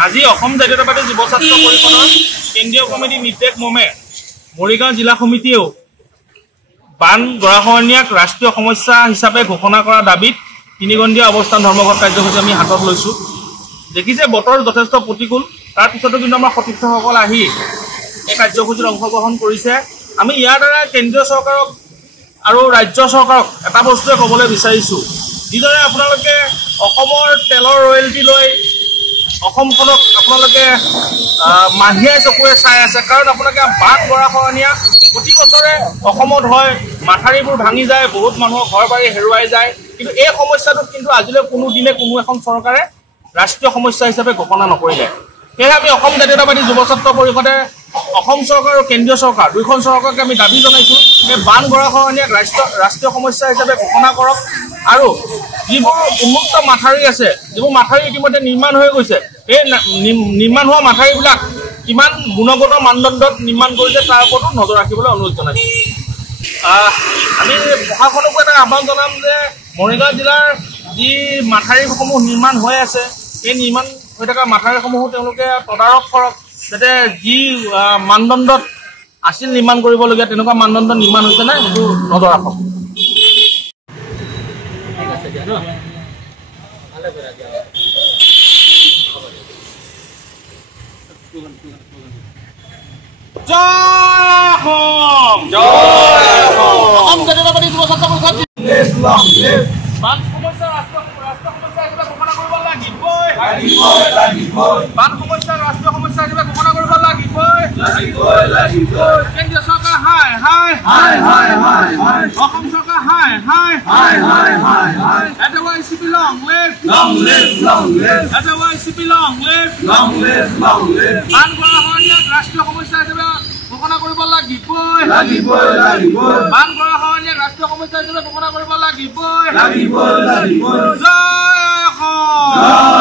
আজি অসম জাতীয়তাবাদী যুৱ ছাত্ৰ পৰিষদৰ কেন্দ্ৰীয় কমিটি নিৰ্দেশ মৰ্মে মৰিগাঁও জিলা সমিতিয়েও বান গৰাখহনীয়াক ৰাষ্ট্ৰীয় সমস্যা হিচাপে ঘোষণা কৰা দাবীত তিনিগন্তীয়া অৱস্থান ধৰ্মঘট কাৰ্যসূচী আমি হাতত লৈছোঁ। দেখিছে বতৰ যথেষ্ট প্ৰতিকূল, তাৰ পিছতো কিন্তু আমাৰ সতীৰ্থসকল আহি এই কাৰ্যসূচীত অংশগ্ৰহণ কৰিছে। আমি ইয়াৰ দ্বাৰা কেন্দ্ৰীয় চৰকাৰক আৰু ৰাজ্য চৰকাৰক এটা বস্তুৱে ক'বলৈ বিচাৰিছোঁ, যিদৰে আপোনালোকে অসমৰ তেলৰ ৰয়েলটি লৈ অসমখনক আপোনালোকে মাহিয়াই চকুৰে চাই আছে, কাৰণ আপোনালোকে বান গৰাখহনীয়া প্ৰতি বছৰে অসমত হয়, মাথাউৰিবোৰ ভাঙি যায়, বহুত মানুহৰ ঘৰ বাৰী হেৰুৱাই যায়, কিন্তু এই সমস্যাটোক কিন্তু আজিলৈ কোনো দিনে কোনো এখন চৰকাৰে ৰাষ্ট্ৰীয় সমস্যা হিচাপে ঘোষণা নকৰিলে। সেয়েহে আমি অসম জাতীয়তাবাদী যুৱ ছাত্ৰ পৰিষদে অসম চৰকাৰ আৰু কেন্দ্ৰীয় চৰকাৰ দুয়োখন চৰকাৰকে আমি দাবী জনাইছোঁ যে বান গৰাখহনীয়াক ৰাষ্ট্ৰীয় সমস্যা হিচাপে ঘোষণা কৰক, আৰু যিবোৰ উন্মুক্ত মাথাউৰি আছে, যিবোৰ মাথাউৰি ইতিমধ্যে নিৰ্মাণ হৈ গৈছে, এই নিৰ্মাণ হোৱা মাথাউৰিবিলাক কিমান গুণগত মানদণ্ডত নিৰ্মাণ কৰিছে তাৰ ওপৰতো নজৰ ৰাখিবলৈ অনুৰোধ জনাইছোঁ। আমি প্ৰশাসনকো এটা আহ্বান জনাম যে মৰিগাঁও জিলাৰ যি মাথাউৰিসমূহ নিৰ্মাণ হৈ আছে, এই নিৰ্মাণ হৈ থকা মাথাউৰিসমূহো তেওঁলোকে তদাৰক কৰক, যাতে যি মানদণ্ডত আছিল নিৰ্মাণ কৰিবলগীয়া তেনেকুৱা মানদণ্ড নিৰ্মাণ হৈছে নাই সেইটো নজৰ ৰাখক। অসম জাতীয়তাবাদী যুৱ ছাত্ৰ পৰিষদ বান সমস্যা ৰাষ্ট্ৰীয় সমস্যা হিচাপে ঘোষণা কৰিব লাগিবই, বান সমস্যা ৰাষ্ট্ৰীয় সমস্যা হিচাপে ঘোষণা কৰিব লাগিবই। কেন্দ্ৰীয় চৰকাৰ হাই হাই, অসম চৰকাৰ হাই হাই, YCP long live, YCP long live, বান গৰাখহনীয়াক ৰাষ্ট্ৰীয় সমস্যা হিচাপে ঘোষণা কৰিব লাগিবই, বান গৰাখহনীয়াক ৰাষ্ট্ৰীয় সমস্যা হিচাপে ঘোষণা কৰিব লাগিবই। জয় অসম।